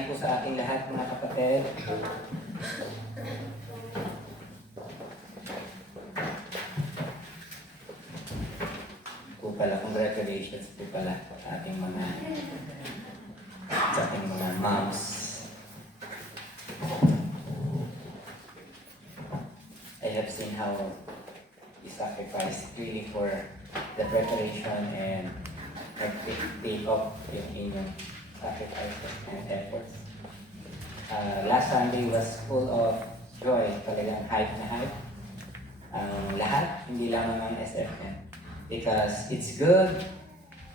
Manalangin po sa ating lahat, mga kapatid. Po pala, congratulations po pala sa ating mga moms. I have seen how you sacrifice really for the preparation and take off yung inyong sacrifices and efforts. Last Sunday was full of joy, talagang hype na hype. Lahat, hindi lamang ng SFN. Because it's good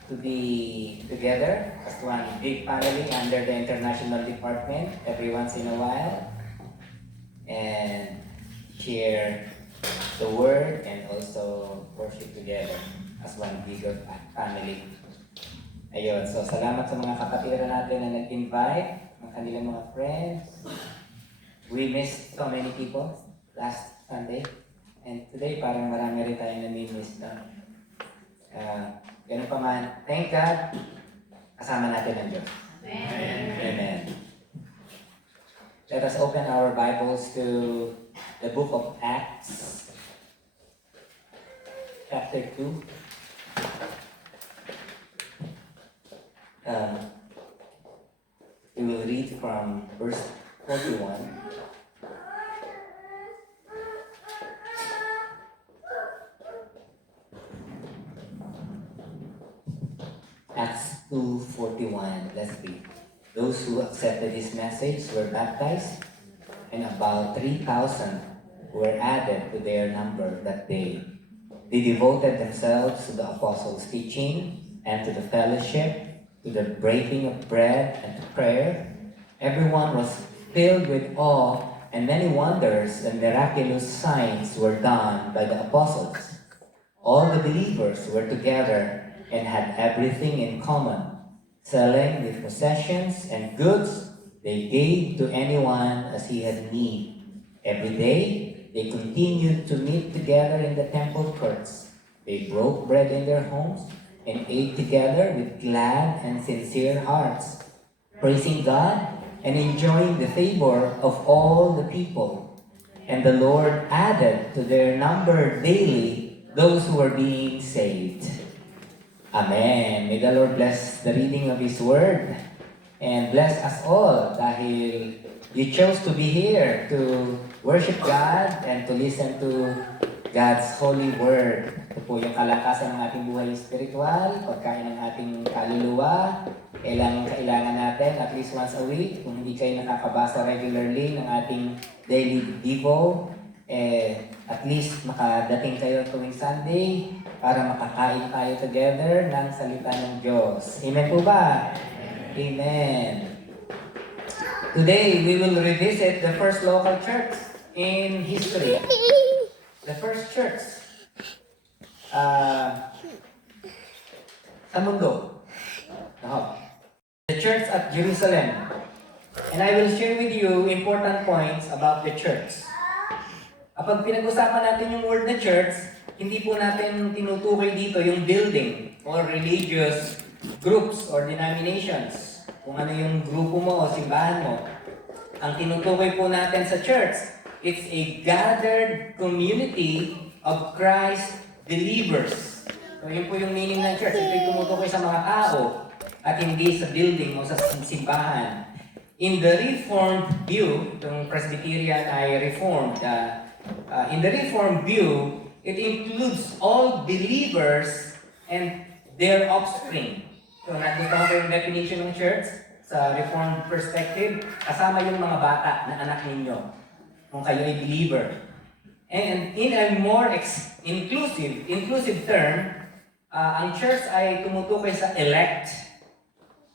to be together as one big family under the international department every once in a while and share the word and also worship together as one big family. Ayun, so salamat sa mga kapatira natin na nag-invite, ang kanilang mga friends. We missed so many people last Sunday. And today, parang marami rin tayong nami-miss na. Ganun pa man, thank God, kasama natin ang Diyos. Amen. Amen. Let us open our Bibles to the book of Acts, chapter 2. We will read from verse 41. Acts 2:41. Let's read. Those who accepted his message were baptized, and about 3,000 were added to their number that day. They devoted themselves to the apostles' teaching and to the fellowship, to the breaking of bread and to prayer. Everyone was filled with awe, and many wonders and miraculous signs were done by the apostles. All the believers were together and had everything in common. Selling their possessions and goods, they gave to anyone as he had need. Every day, they continued to meet together in the temple courts. They broke bread in their homes and ate together with glad and sincere hearts, praising God and enjoying the favor of all the people. And the Lord added to their number daily those who were being saved. Amen. May the Lord bless the reading of His Word and bless us all dahil you chose to be here to worship God and to listen to God's holy word. Ito po yung kalakasan ng ating buhay spiritual, pagkain ng ating kaluluwa. Kailangan natin at least once a week. Kung hindi kayo nakakabasa regularly ng ating daily devo, at least makadating kayo tuwing Sunday para makakain tayo together ng salita ng Diyos. Amen po ba? Amen. Today, we will revisit the first local church in history. The first church sa mundo. The church at Jerusalem. And I will share with you important points about the church. Kapag pinag-usapan natin yung word na church, hindi po natin tinutukoy dito yung building or religious groups or denominations. Kung ano yung grupo mo o simbahan mo. Ang tinutukoy po natin sa church, it's a gathered community of Christ believers. So yun po yung meaning ng church. Ito yung tumutukoy sa mga tao at hindi sa building o sa simbahan. In the Reformed view, itong Presbyterian ay Reformed. In the Reformed view, it includes all believers and their offspring. So nagustuhan ko yung definition ng church sa Reformed perspective, kasama yung mga bata na anak ninyo kung kayo ay believer. And in a more inclusive term, ang church ay tumutukoy sa elect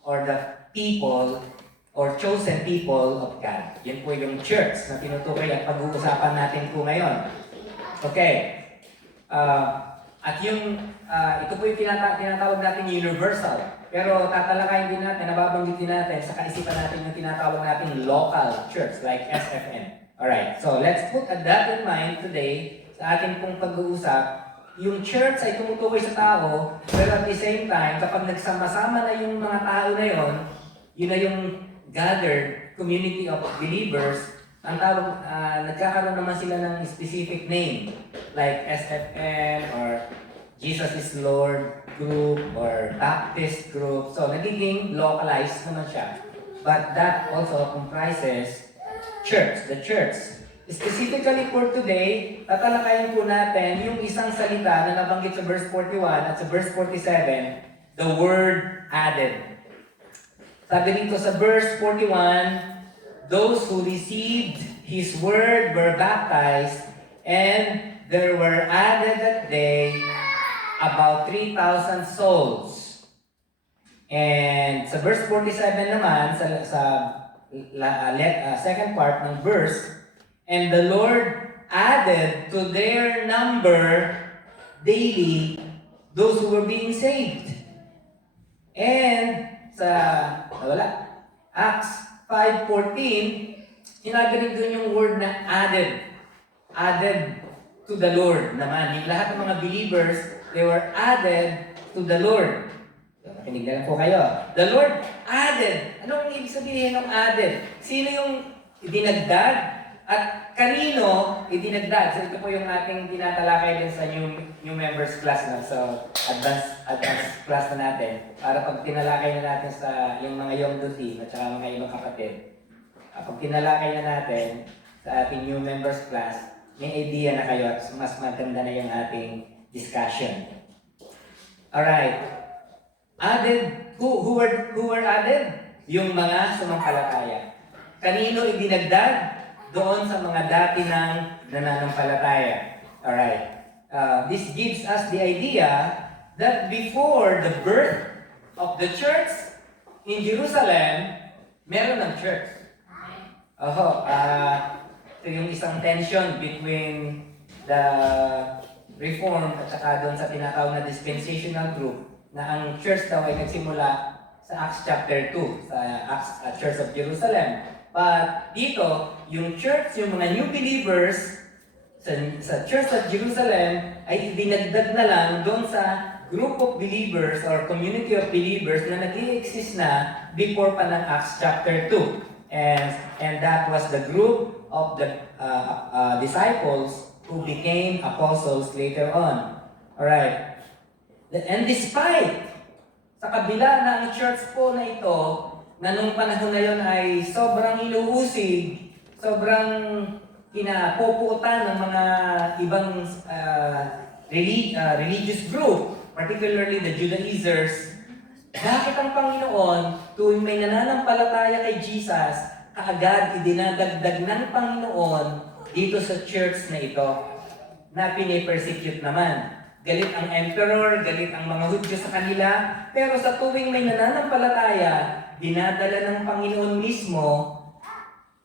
or the people or chosen people of God. Yan po yung church na tinutukoy at pag-uusapan natin po ngayon. Okay. At yung, ito po yung tinatawag natin universal. Pero tatalakayin din natin, nababanggit din natin sa kaisipan natin yung tinatawag natin local church like SFN. Alright, so let's put that in mind today sa ating pong pag-uusap. Yung church ay tumutukoy sa tao, pero at the same time, kapag nagsama-sama na yung mga tao na yon, yun na yung gathered community of believers, ang tawag, nagkakaroon naman sila ng specific name, like SFM or Jesus is Lord group or Baptist group. So, nagiging localized naman siya. But that also comprises church, the church. Specifically for today, tatalakayin po natin yung isang salita na nabanggit sa verse 41 at sa verse 47, the word added. Sabi dito sa verse 41, those who received His word were baptized, and there were added that day about 3,000 souls. And sa verse 47 naman, sa second part ng verse, and the Lord added to their number daily those who were being saved. And sa Acts 5:14, sinabi rin doon yung word na added. Added to the Lord naman. Yung lahat ng mga believers, they were added to the Lord. So, makinig na lang po kayo. The Lord added. Anong ibig sabihin ng added? Sino yung idinagdag? At kanino idinagdag? So ito po yung ating tinatalakay din sa new members class na. So advanced class na natin. Para pag tinalakay na natin sa yung mga young duty at saka mga ibang kapatid. Pag tinalakay na natin sa ating new members class, may idea na kayo at mas maganda na yung ating discussion. Alright. Added, who were added? Yung mga sumampalataya. Kanino idinagdag? Doon sa mga dati ng nananampalataya. Alright. This gives us the idea that before the birth of the church in Jerusalem, meron ng church. Ito yung isang tension between the Reformed at saka doon sa tinatawag na dispensational group na ang church daw ay nagsimula sa Acts chapter 2, sa Acts Church of Jerusalem. But dito, yung church, yung mga new believers sa Church of Jerusalem ay dinagdag na lang doon sa group of believers or community of believers na nag-i-exist na before pa ng Acts chapter 2. And that was the group of the disciples who became apostles later on. Alright. And despite, sa kabila na ang church po na ito, na nung panahon na yun ay sobrang inuusig, sobrang kinapuputan ng mga ibang religious group, particularly the Judaizers. Bakit ang Panginoon, tuwing may nananampalataya kay Jesus, kaagad idinadagdag ng Panginoon dito sa church na ito, na pinipersecute naman. Galit ang emperor, galit ang mga Hudyo sa kanila, pero sa tuwing may nananampalataya, dinadala ng Panginoon mismo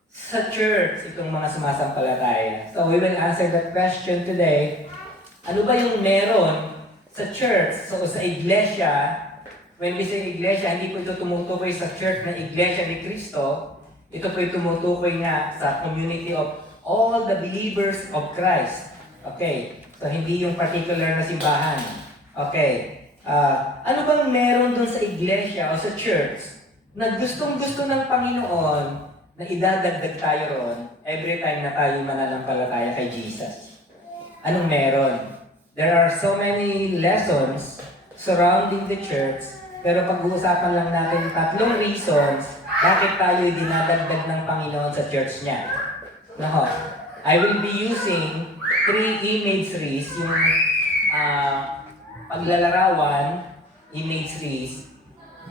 sa church itong mga sumasampalataya. So we will answer that question today. Ano ba yung meron sa church, so sa iglesia? When we say iglesia, hindi po ito tumutukoy sa church na iglesia ni Cristo. Ito po yung tumutukoy nga sa community of all the believers of Christ. Okay, so hindi yung particular na simbahan. Okay, ano bang meron dun sa iglesia o sa church na gustong-gusto ng Panginoon na idadagdag tayo ron every time na tayo mananampalataya kay Jesus? Anong meron? There are so many lessons surrounding the church, pero pag-uusapan lang natin 3 reasons bakit tayo dinadagdag ng Panginoon sa church niya. Now, I will be using 3 imageries, yung paglalarawan, imageries,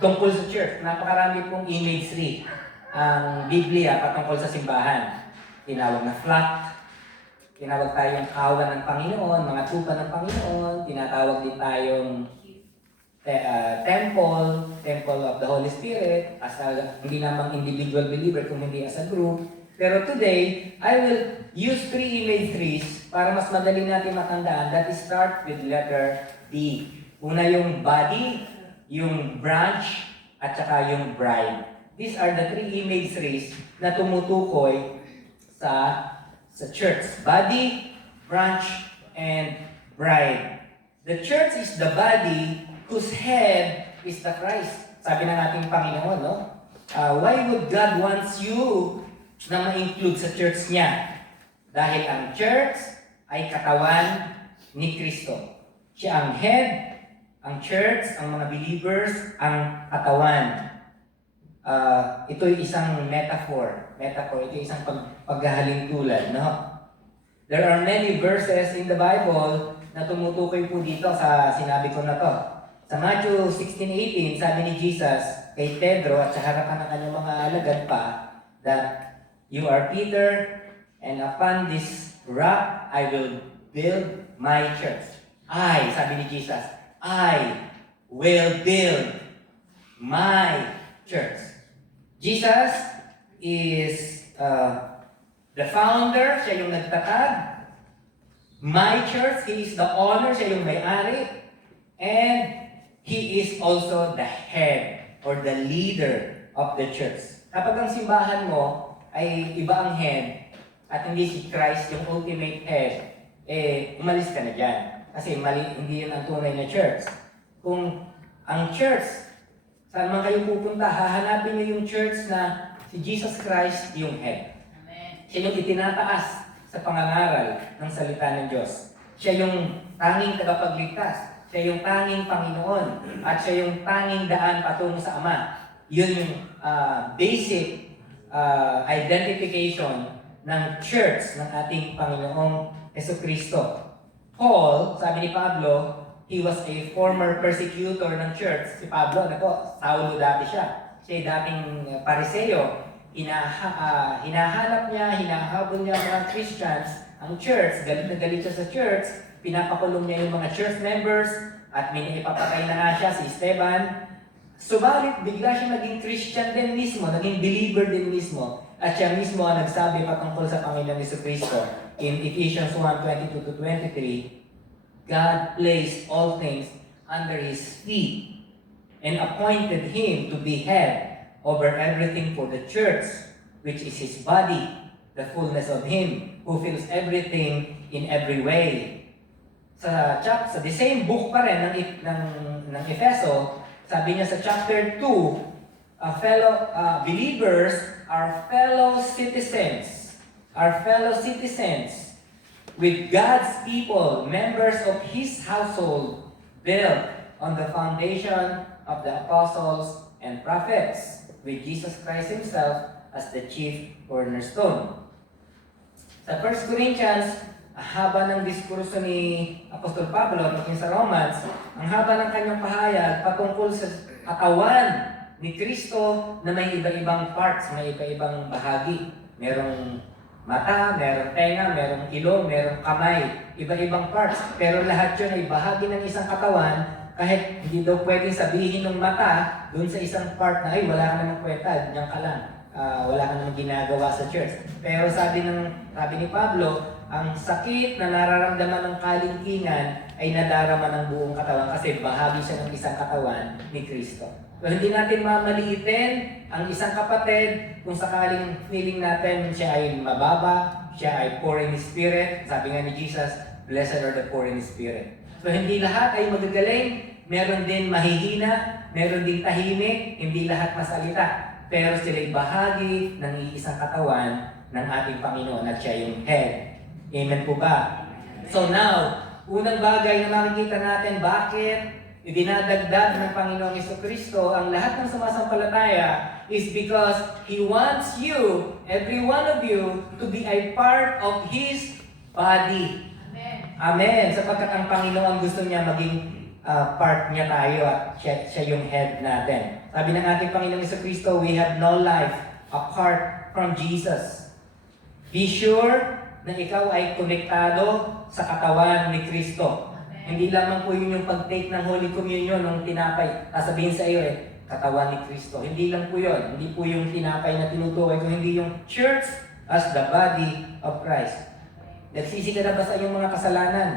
tungkol sa church. Napakarami pong imagery ang Biblia patungkol sa simbahan. Tinawag na flock, tinawag tayong kawan ng Panginoon, mga tupa ng Panginoon, tinatawag din tayong temple of the Holy Spirit, as hindi namang individual believer, kung hindi as a group. Pero today, I will use 3 imageries para mas madali natin matandaan that start with letter B. Una yung body, yung branch, at saka yung bride. These are the 3 imageries na tumutukoy sa church. Body, branch, and bride. The church is the body whose head is the Christ. Sabi ng ating Panginoon, no? Why would God wants you na ma-include sa church niya? Dahil ang church ay katawan ni Kristo. Siya ang head, ang church, ang mga believers, ang katawan. Ito ay isang metaphor. Ito ay isang paghahalin tulad. No? There are many verses in the Bible na tumutukoy po dito sa sinabi ko na to. Sa Matthew 16:18, sabi ni Jesus kay Pedro at sa harapan ng kanyang mga alagad pa, that you are Peter, and upon this rock I will build my church. Sabi ni Jesus, I will build my church. Jesus is the founder, siya yung nagtatag. My church, He is the owner, siya yung may-ari. And He is also the head or the leader of the church. Kapag ang simbahan mo ay iba ang head at hindi si Christ yung ultimate head, umalis ka na dyan. Kasi hindi yun ang tunay na church. Kung ang church, saan man kayo pupunta, hahanapin niyo yung church na si Jesus Christ yung head. Siya yung itinataas sa pangangaral ng salita ng Diyos. Siya yung tanging tagapagligtas. Siya yung tanging Panginoon. At siya yung tanging daan patungo sa Ama. Yun yung basic identification ng church ng ating Panginoong Jesucristo. Paul, sabi ni Pablo, he was a former persecutor ng church. Si Pablo, Saulo dati siya. Siya ay dating Pariseo. Hinahanap niya, hinahabol niya mga Christians, ang church, galit na galit siya sa church, pinapakulong niya yung mga church members, at may ipapatay na nga siya, si Esteban. Subalit, bigla siya naging Christian din mismo, naging believer din mismo, at siya mismo ang nagsabi patungkol sa Panginoon Jesucristo in Ephesians 1:22-23, God placed all things under His feet and appointed Him to be head over everything for the church, which is His body, the fullness of Him, who fills everything in every way. Sa the same book pa rin ng Efeso, sabi niya sa chapter 2, believers are fellow citizens with God's people, members of His household, built on the foundation of the apostles and prophets, with Jesus Christ Himself as the chief cornerstone. Sa 1 Corinthians, haba ng diskurso ni Apostol Pablo at sa Romans, ang haba ng kanyang pahayag patungkol sa katawan ni Kristo na may iba-ibang parts, may iba-ibang bahagi. Merong mata, merong tenga, merong ilong, merong kamay, iba-ibang parts. Pero lahat yun ay bahagi ng isang katawan. Kahit hindi daw pwedeng sabihin ng mata doon sa isang part na, wala ka namang kwenta, diyan ka lang. Wala ka namang ginagawa sa church. Pero sabi ni Pablo, ang sakit na nararamdaman ng kalingkingan ay nadarama ng buong katawan kasi bahagi siya ng isang katawan ni Kristo. So hindi natin mamaliitin ang isang kapatid kung sakaling feeling natin siya ay mababa, siya ay poor in spirit. Sabi nga ni Jesus, blessed are the poor in spirit. So hindi lahat ay magagaling, meron din mahihina, meron din tahimik, hindi lahat masalita. Pero sila'y bahagi ng iisang katawan ng ating Panginoon at siya yung head. Amen po ba? So now, unang bagay na makikita natin bakit idinadagdag ng Panginoong Jesucristo ang lahat ng sumasampalataya is because He wants you, every one of you, to be a part of His body. Amen. Sapagkat ang Panginoon gusto niya maging part niya tayo at siya yung head natin. Sabi ng ating Panginoong Jesucristo, we have no life apart from Jesus. Be sure na ikaw ay konektado sa katawan ni Kristo. Hindi lamang po yun yung pag-take ng Holy Communion ng tinapay. Sasabihin sa iyo katawan ni Kristo. Hindi lang po yun. Hindi po yung tinapay na tinutukoy ko, hindi yung church as the body of Christ. Nagsisi ka na ba sa iyong mga kasalanan?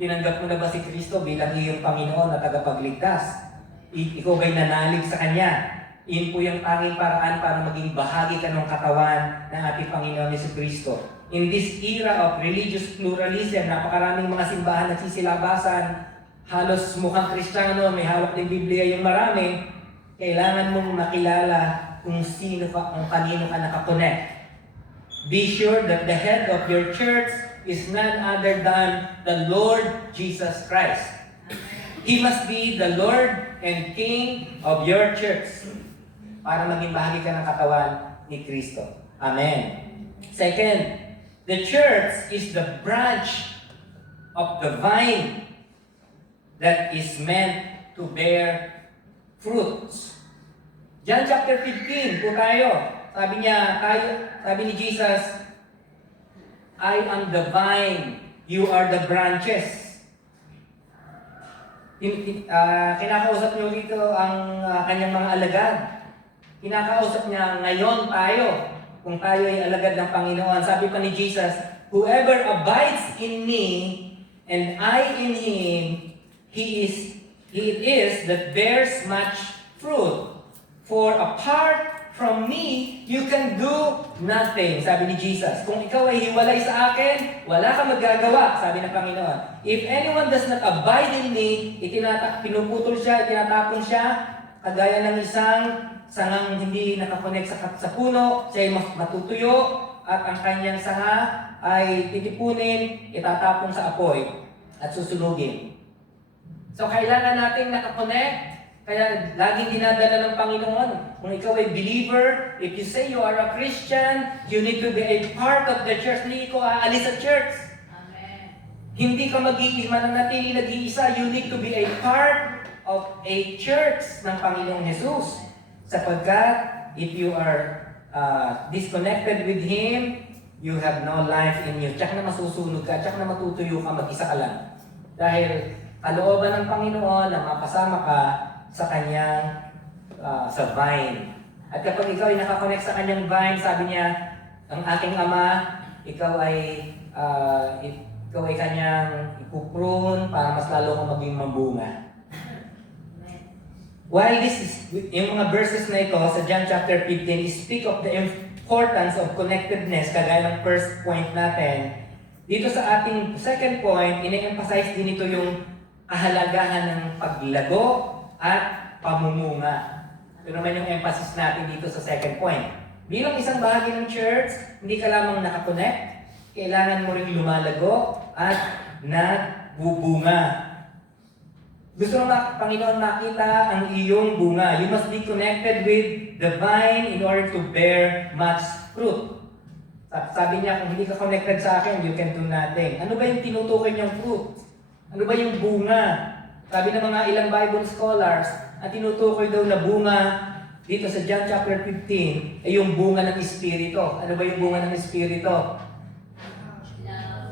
Tinanggap mo na ba si Kristo bilang iyong Panginoon na tagapagligtas? Ikaw ba'y nanalig sa Kanya? Iyon po yung tanging paraan para maging bahagi ka ng katawan ng ating Panginoon Jesucristo. In this era of religious pluralism, napakaraming mga simbahan nagsisilabasan, halos mukhang Kristiyano, may hawak din Biblia yung marami, kailangan mong makilala kung sino ka, kung kanino ka nakakonect. Be sure that the head of your church is none other than the Lord Jesus Christ. He must be the Lord and King of your church para maging bahagi ka ng katawan ni Kristo. Amen. Second, the church is the branch of the vine that is meant to bear fruits. John chapter 15 po tayo. Sabi ni Jesus, I am the vine, you are the branches. Kinakausap niyo dito ang kanyang mga alagad. Kinakausap niya ngayon tayo, kung tayo ay alagad ng Panginoon. Sabi pa ni Jesus, whoever abides in me and I in him, he it is that bears much fruit. For apart from me, you can do nothing. Sabi ni Jesus, kung ikaw ay hiwalay sa akin, wala kang magagawa, sabi ng Panginoon. If anyone does not abide in me, pinuputol siya, tinatapon siya, kagaya ng isang sangang hindi nakakonect sa puno, siya ay matutuyo, at ang kanyang sanga ay titipunin, itatapon sa apoy, at susunugin. So kailangan nating nakakonect. Kaya laging dinadala ng Panginoon. Kung ikaw ay believer, if you say you are a Christian, you need to be a part of the church. Hindi ko aalis sa church. Amen. Hindi ka mananatili nag-iisa. You need to be a part of a church ng Panginoong Jesus. Sapagkat if you are disconnected with Him, you have no life in you. Tsak na masusunog ka, tsak na matutuyo ka, mag-isa ka lang. Dahil kalooban ng Panginoon na mapasama ka sa kanyang sa vine. At kapag ikaw ay nakakonect sa kanyang vine, sabi niya, ang aking Ama, ikaw ay kanyang ipuprune para mas lalo kang maging mabunga. While this is, yung mga verses na ito sa John chapter 15 speak of the importance of connectedness, kagaya ng first point natin, dito sa ating second point, ine-emphasize din ito yung kahalagahan ng paglago at pamumunga. Ito naman yung emphasis natin dito sa second point. Bilang isang bahagi ng church, hindi ka lamang nakakonect, kailangan mo rin lumalago at nagbubunga. Gusto ng Panginoon makita ang iyong bunga. You must be connected with the vine in order to bear much fruit. Sabi niya, kung hindi ka connected sa akin, you can do nothing. Ano ba yung tinutukoy niyang fruit? Ano ba yung bunga? Sabi ng mga ilang Bible scholars, ang tinutukoy daw na bunga dito sa John chapter 15 ay yung bunga ng Espiritu. Ano ba yung bunga ng Espiritu?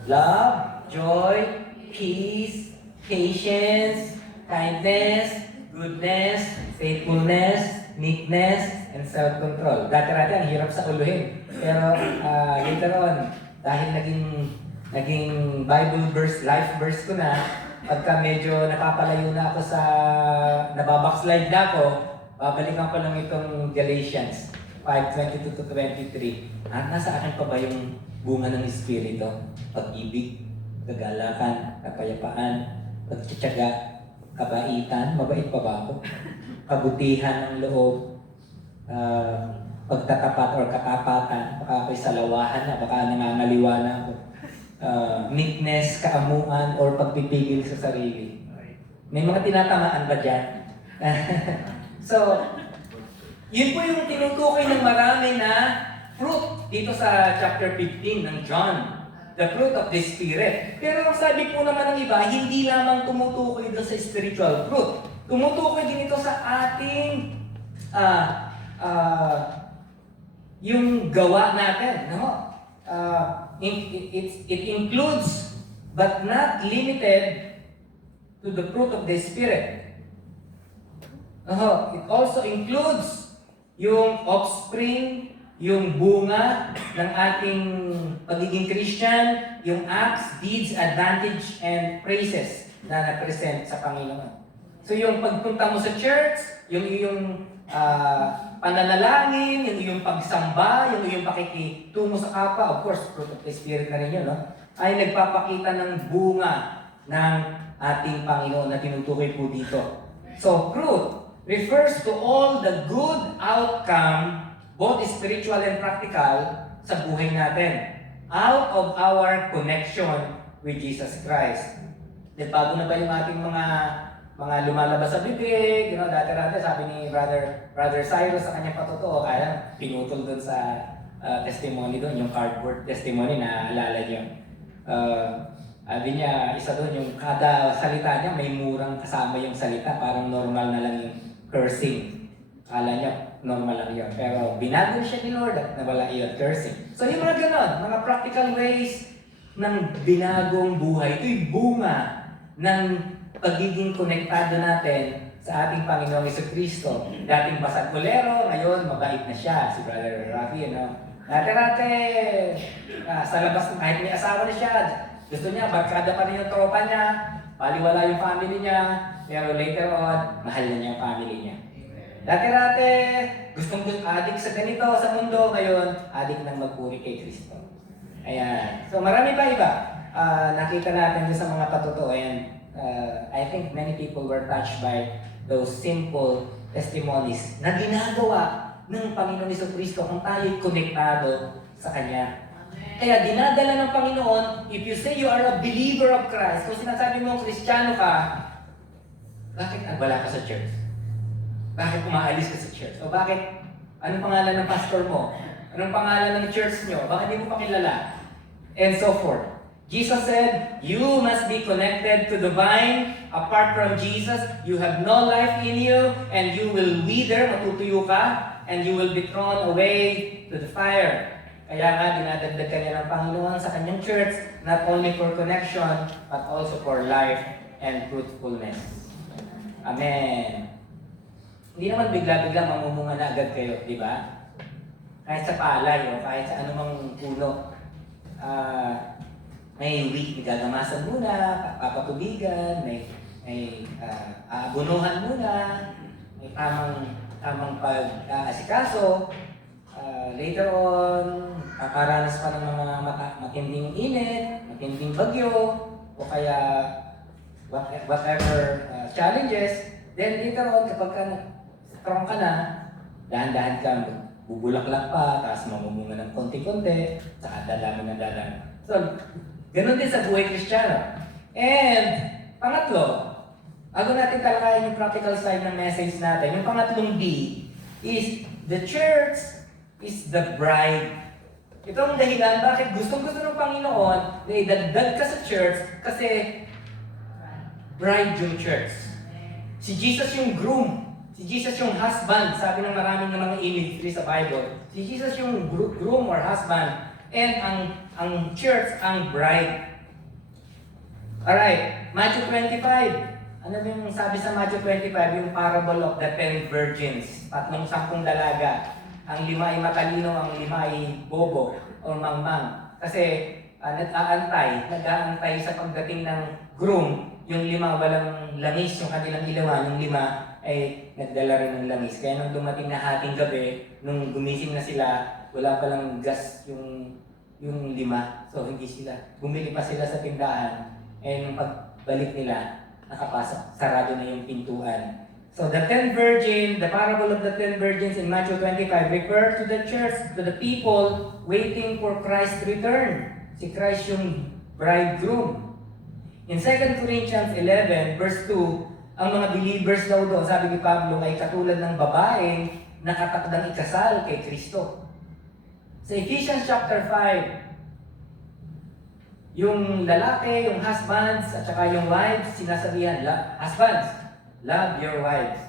Love, joy, peace, patience, kindness, goodness, faithfulness, meekness, and self-control. Dati-dati ang hirap sa uluhin. Pero later on, dahil naging Bible verse, life verse ko na, pagka medyo napapalayo na ako sa nababackslide na ako, babalikan ko lang itong Galatians 5:22 to 23. Nasa akin pa ba yung bunga ng Espiritu? Pag-ibig, kagalakan, kapayapaan, pagtitiyaga, kabaitan, mabait pa ba ako? Kabutihan ng loob, pagtatapat or katapatan, baka ako'y salawahan na, baka nangangaliwa na ako. Meekness, kaamuan, or pagpipigil sa sarili. May mga tinatamaan ba dyan? So, yun po yung tinutukoy ng marami na fruit dito sa chapter 15 ng John. The fruit of the Spirit. Pero ang sabi po naman ng iba, hindi lamang tumutukoy doon sa spiritual fruit. Tumutukoy din ito sa ating yung gawa natin. No? It includes, but not limited to the fruit of the Spirit. It also includes yung offspring, yung bunga ng ating pagiging Christian, yung acts, deeds, advantage, and praises na na-present sa Panginoon. So yung pagpunta mo sa church, yung iyong pananalangin, yung iyong pagsamba, yung iyong pakikitungo sa kapwa, of course, fruit of the Spirit na rin yun, no? Ay nagpapakita ng bunga ng ating Panginoon na tinutukoy po dito. So, fruit. refers to all the good outcome, both spiritual and practical, sa buhay natin. Out of our connection with Jesus Christ. Bago na ba yung ating mga lumalabas sa bibig, dati-dati sabi ni Brother Cyrus sa kanyang patotoo, kaya pinutol dun sa testimony doon, yung cardboard testimony na alala niyo. Sabi niya, isa doon, yung kada salita niya may murang kasama yung salita, parang normal na lang yung cursing. Akala niya, normal lang yun. Pero binago siya ni Lord at nawala yun, cursing. So yung mga ganon, mga practical ways ng binagong buhay, ito'y bunga ng pagiging konektado natin sa ating Panginoong Jesucristo. Dating basagulero, ngayon mabait na siya, si Brother Rafi, Dati-dati, sa labas, kahit may asawa na siya, gusto niya, barkada pa rin yung tropa niya, baliwala yung family niya, pero later on, mahal na niya yung family niya. Dati-dati, gustong adik sa ganito sa mundo, ngayon, adik ng magpuri kay Kristo. Ayan. So marami pa iba. Nakita natin sa mga patotoo. And I think many people were touched by those simple testimonies na ginagawa ng Panginoon Jesucristo kung tayo'y konektado sa Kanya. Kaya dinadala ng Panginoon, if you say you are a believer of Christ, kung sinasabi mo Kristiyano ka, bakit wala ka sa church? Bakit umaalis ka sa church? O bakit, anong pangalan ng pastor mo? Anong pangalan ng church nyo? Bakit hindi mo pa kilala? And so forth. Jesus said, you must be connected to the vine. Apart from Jesus, you have no life in you, and you will wither, matutuyo ka, and you will be thrown away to the fire. Kaya nga, dinadagdag kanya ng Panginoon sa kanyang church, not only for connection, but also for life and fruitfulness. Amen. Hindi naman bigla-bigla mamumunga na agad kayo, di ba? Kahit sa palay, o kahit sa anumang puno. May week, gagamasan muna, papatubigan, may aabunuhan muna, may tamang pag-aasikaso. Later on, kakaranas pa ng mga matinding init, matinding bagyo, o kaya whatever challenges. Then later on, kapag strong ka na, dahan-dahan ka, bubulaklak pa, tapos mamumunga ng konti-konti, saka dalaman na dalaman. So, ganun din sa buhay Kristiyano. And, pangatlo, bago natin talakayin yung practical side ng message natin, yung pangatlong B is the church is the bride. Ito ang dahilan bakit gustong-gusto ng Panginoon na idagdag ka sa church kasi bride yung church. Si Jesus yung groom. Si Jesus yung husband. Sabi ng maraming mga imagery sa Bible. Si Jesus yung groom or husband. And ang church, ang bride. Alright, Matthew 25. Ano yung sabi sa Matthew 25? Yung parable of the 10 virgins. 10 dalaga. Ang 5 ay matalino, ang 5 ay bobo o mangmang. Kasi nag-aantay sa pagdating ng groom. Yung 5 walang langis, yung kanilang ilawan. Yung 5 ay nagdala rin ng langis. Kaya nung dumating na hating gabi, nung gumising na sila, wala palang gas yung 5. So hindi sila, bumili pa sila sa tindahan. And pagbalik nila, nakapasok, sarado na yung pintuan. So the 10 virgins, the parable of the 10 virgins in Matthew 25 refer to the church, to the people waiting for Christ's return. Si Christ yung bridegroom. In 2 Corinthians 11 verse 2, ang mga believers daw doon, sabi ni Pablo, ay katulad ng babaeng nakatakdang ikasal kay Kristo. Sa Ephesians chapter 5, yung lalaki, yung husbands, at saka yung wives, sinasabihan, husbands, love your wives.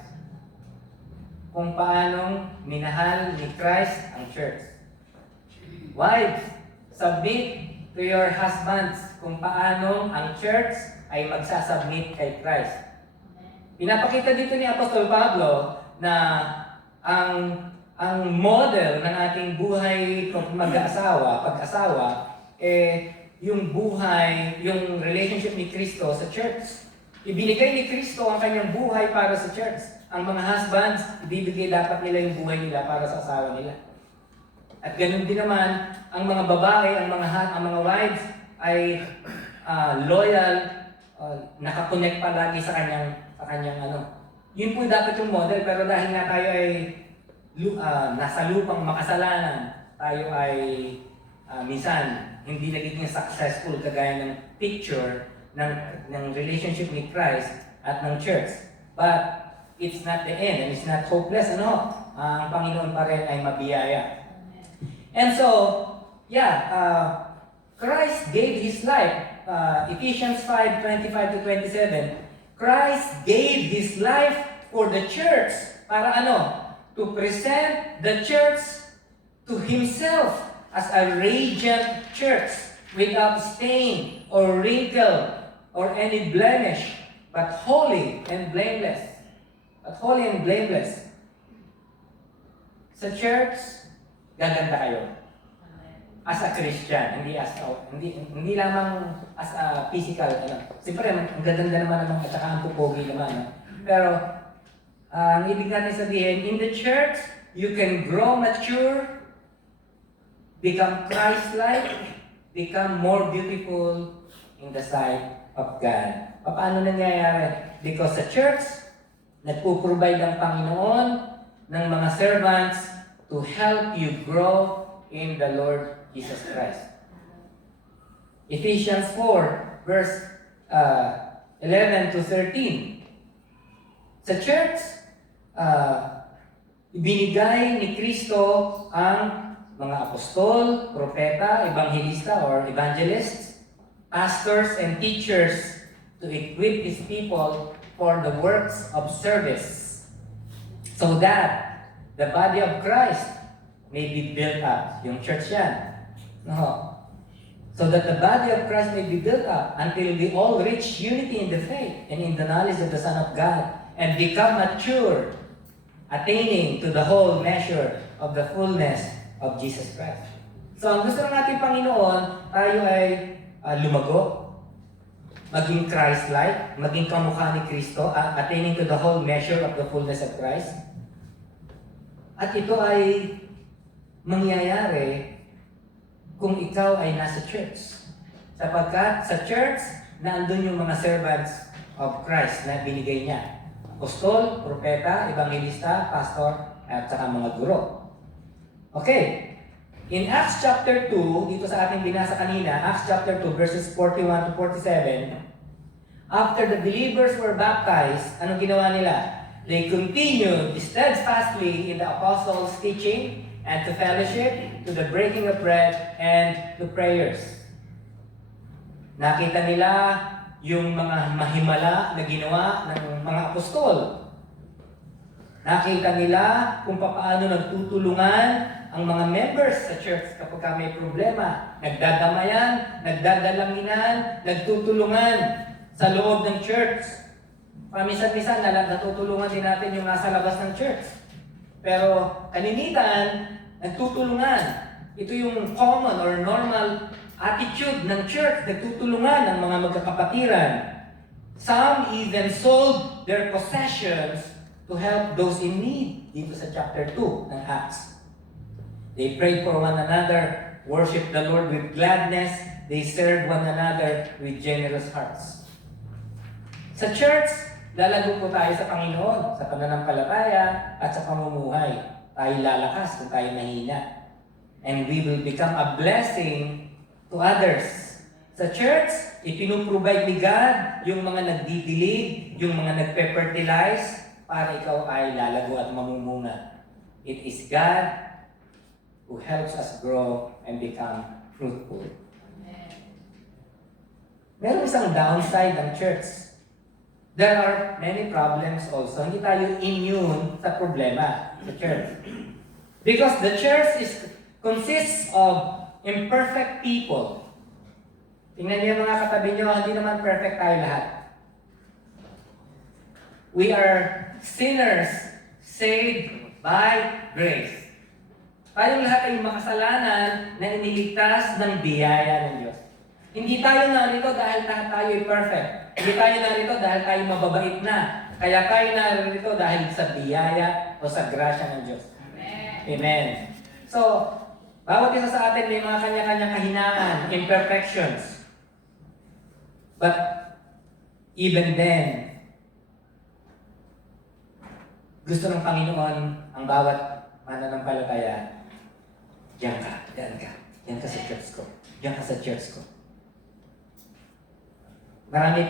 Kung paanong minahal ni Christ ang church. Wives, submit to your husbands kung paanong ang church ay magsasubmit kay Christ. Pinapakita dito ni Apostol Pablo na ang model ng ating buhay pag-asawa, yung buhay, yung relationship ni Kristo sa church. Ibinigay ni Kristo ang kanyang buhay para sa church. Ang mga husbands, ibibigay dapat nila yung buhay nila para sa asawa nila. At ganun din naman, ang mga babae, ang mga wives ay loyal, nakakonect palagi sa kanyang Yun po dapat yung model, pero dahil nga tayo ay nasa lupang makasalanan, tayo ay minsan hindi nagiging successful kagaya ng picture ng relationship ni Christ at ng church. But it's not the end and it's not hopeless. Ang Panginoon pa rin ay mabiyaya. And so, Christ gave His life. Ephesians 5:25 to 27. Christ gave His life for the church. Para to present the church to Himself as a radiant church without stain or wrinkle or any blemish, but holy and blameless. Sa church, gaganda kayo. As a Christian, hindi lamang as a physical. Siyempre, ang gaganda naman naman at saka ang pupogi naman. Pero, ang ibig natin sabihin, in the church, you can grow mature, become Christ-like, become more beautiful in the sight of God. Paano nangyayari? Because sa church, nagpo-provide ang Panginoon ng mga servants to help you grow in the Lord Jesus Christ. Ephesians 4, verse 11 to 13. Sa church, ibinigay ni Kristo ang mga apostol, propeta, evangelista or evangelists, pastors and teachers to equip His people for the works of service so that the body of Christ may be built up. Yung church yan. So that the body of Christ may be built up until we all reach unity in the faith and in the knowledge of the Son of God and become mature, attaining to the whole measure of the fullness of Jesus Christ. So ang gusto ng ating Panginoon, tayo ay lumago, maging Christ-like, maging kamukha ni Kristo, attaining to the whole measure of the fullness of Christ. At ito ay mangyayari kung ikaw ay nasa church. Sapagkat sa church, naandun yung mga servants of Christ na binigay niya. Apostol, propeta, evangelista, pastor, at saka mga guro. Okay. In Acts chapter 2, dito sa ating binasa kanina, Acts chapter 2, verses 41 to 47, after the believers were baptized, anong ginawa nila? They continued steadfastly in the apostles' teaching and to fellowship, to the breaking of bread, and to prayers. Nakita nila yung mga mahimala na ginawa ng mga apostol. Nakita nila kung paano nagtutulungan ang mga members sa church kapag may problema. Nagdadamayan, nagdadalanginan, nagtutulungan sa loob ng church. Paminsan-minsan natutulungan din natin yung nasa labas ng church. Pero kaninitan, nagtutulungan. Ito yung common or normal attitude ng church. Nagtutulungan ng mga magkakapatiran. Some even sold their possessions to help those in need. Dito sa chapter 2 ng Acts. They prayed for one another, worshiped the Lord with gladness, they served one another with generous hearts. Sa church, lalago po tayo sa Panginoon, sa pananampalataya at sa pamumuhay. Tayo lalakas kung tayo mahina. And we will become a blessing to others. Sa church, ipinuprovide ni God yung mga nagdidilig, yung mga nagpe-fertilize para ikaw ay lalago at mamumunga. It is God who helps us grow and become fruitful. Meron isang downside ng church. There are many problems also. Hindi tayo immune sa problema sa church. Because the church consists of imperfect people. Tingnan niyo mga katabi niyo, hindi naman perfect tayo lahat. We are sinners saved by grace. Tayong lahat ay makasalanan na iniligtas ng biyaya ng Diyos. Hindi tayo narito dahil tayo ay perfect. Hindi tayo narito dahil tayo mababait na. Kaya tayo narito dahil sa biyaya o sa grasya ng Diyos. Amen. Amen. So, bawat isa sa atin may mga kanya-kanyang kahinaan, imperfections. But even then, gusto ng Panginoon ang bawat mananampalataya, diyan ka sa church ko, diyan ka sa church ko. Marami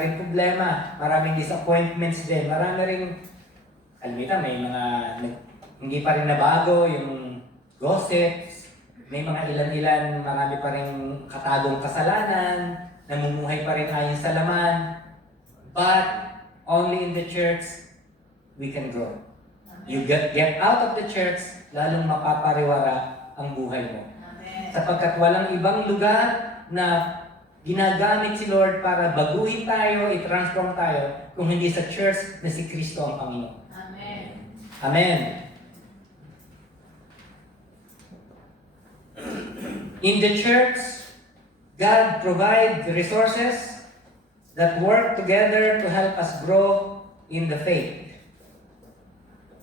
rin problema, maraming disappointments din, marami rin, kalimitan, may mga hindi pa rin nabago yung gossips, may mga ilan-ilan, marami pa rin katagong kasalanan, namumuhay pa rin ayon sa laman, but only in the church we can grow. You get out of the church, lalong mapapariwara ang buhay mo. Amen. Sapagkat walang ibang lugar na ginagamit si Lord para baguhin tayo, i-transform tayo, kung hindi sa church na si Kristo ang Panginoon. Amen. Amen. In the church, God provides resources that work together to help us grow in the faith.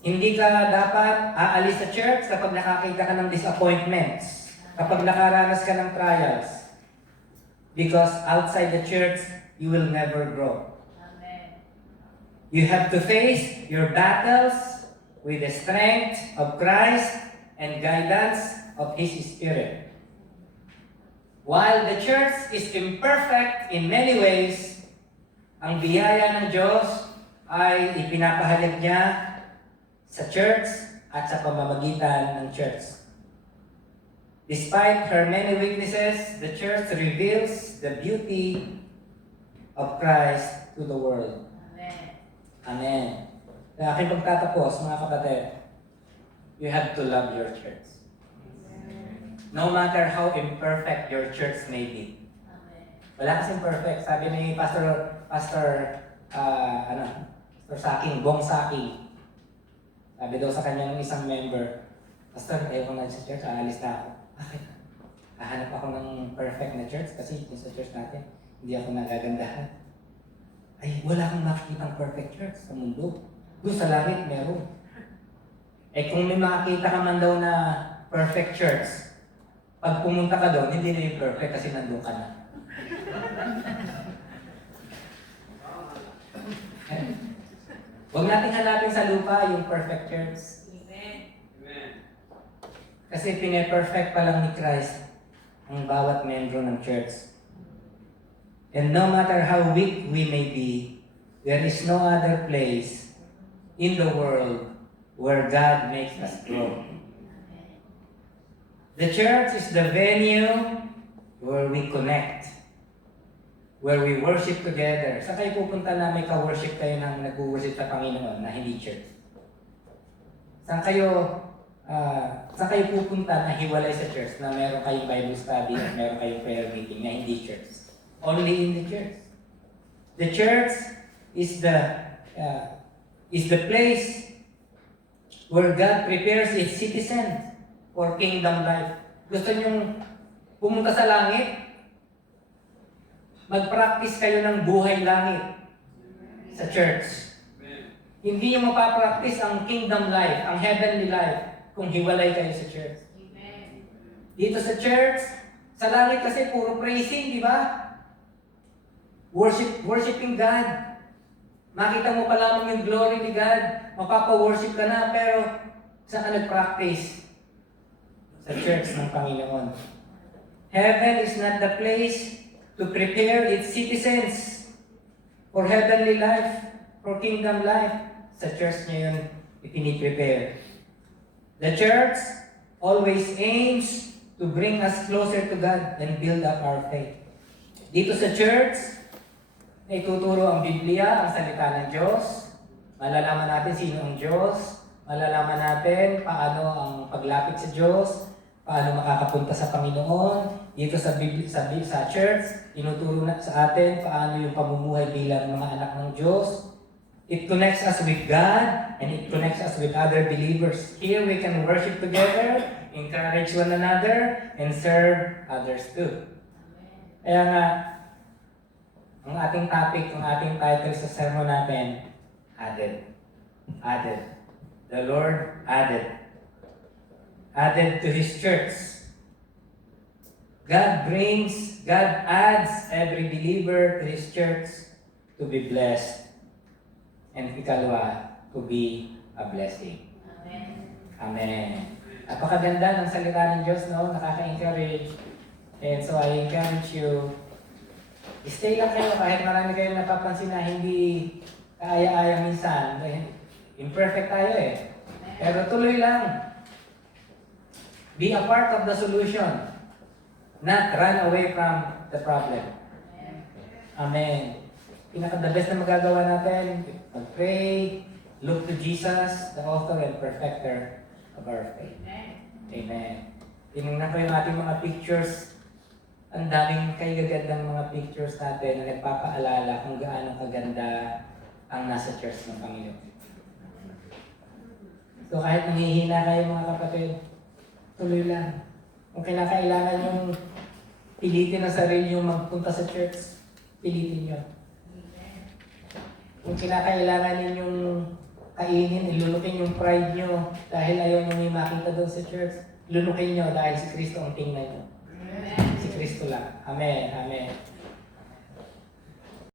Hindi ka dapat aalis sa church kapag nakakita ka ng disappointments, kapag nakaranas ka ng trials. Because outside the church, you will never grow. Amen. You have to face your battles with the strength of Christ and guidance of His Spirit. While the church is imperfect in many ways, ang biyaya ng Diyos ay ipinapahayag niya sa church at sa pamamagitan ng church. Despite her many weaknesses, the church reveals the beauty of Christ to the world. Amen. Amen. Kaya aking pagtatapos, mga kapatid, you have to love your church. No matter how imperfect your church may be. Amen. Wala kasing perfect. Sabi ni Pastor Saking, Bong Saking, sabi daw sa kanyang isang member, Pastor, ayaw ko na sa church, aalis na ako. Bakit? Hahanap ako ng perfect na church kasi sa church natin, hindi ako nagagandahan. Ay, wala akong makikitang perfect church sa mundo. Doon sa langit, meron. Eh kung may makakita ka man daw na perfect church, pag pumunta ka doon, hindi na yung perfect kasi nandun ka na. Huwag natin hanapin sa lupa yung perfect church. Amen. Kasi pine-perfect pa lang ni Christ ang bawat membro ng church. And no matter how weak we may be, there is no other place in the world where God makes us grow. The church is the venue where we connect, where we worship together. Saan kayo pupunta na may ka-worship kayo nang nag-worship sa Panginoon na hindi church? Saan kayo pupunta na hiwalay sa church na meron kayong Bible study at meron kayong prayer meeting na hindi church? Only in the church. The church is the place where God prepares its citizens for kingdom life. Gusto nyong pumunta sa langit? Mag-practice kayo ng buhay langit sa church. Hindi nyo mapapractice ang kingdom life, ang heavenly life, kung hiwalay kayo sa church. Amen. Dito sa church, sa langit kasi puro praising, di ba? Worshiping God. Makita mo pa lamang yung glory ni God, mapapa-worship ka na, pero saan ka nag-practice? Sa church ng Panginoon. Heaven is not the place to prepare its citizens for heavenly life, for kingdom life. Sa church niya yun ipiniprepare. The church always aims to bring us closer to God and build up our faith. Dito sa church, ay tuturo ang Biblia, ang salita ng Diyos. Malalaman natin sino ang Diyos. Malalaman natin paano ang paglapit sa Diyos, paano makakapunta sa Panginoon. Dito sa church, inuturo na sa atin paano yung pamumuhay bilang mga anak ng Diyos. It connects us with God and it connects us with other believers. Here we can worship together, encourage one another, and serve others too. Kaya nga, ang ating topic, ang ating title sa sermon natin, added. Added. The Lord added. Added to His church. God adds every believer to His church to be blessed. And ikalawa, to be a blessing. Amen. Amen. Napakaganda ng salita ng Diyos, no? Nakaka-encourage. And so I encourage you, stay lang kayo kahit marami kayong napapansin na hindi kaaya-aya minsan. Imperfect tayo eh. Pero tuloy lang. Be a part of the solution. Not run away from the problem. Amen. The best na magagawa natin, mag-pray, look to Jesus, the author and perfecter of our faith. Amen. Tinignan ko yung ating mga pictures. Ang daming kagagandang mga pictures natin na nagpapaalala kung gaano kaganda ang nasa church ng Panginoon. So kahit nanghihina kayo mga kapatid, tuloy lang. Kung kinakailangan yung pilitin ang sarili yung magpunta sa church, pilitin nyo. Kung kinakailangan ninyong kainin, ilulukin yung pride nyo dahil ayaw nyo may makita doon sa church, lulukin nyo dahil si Kristo ang tingnan nyo. Si Kristo lang. Amen. Amen.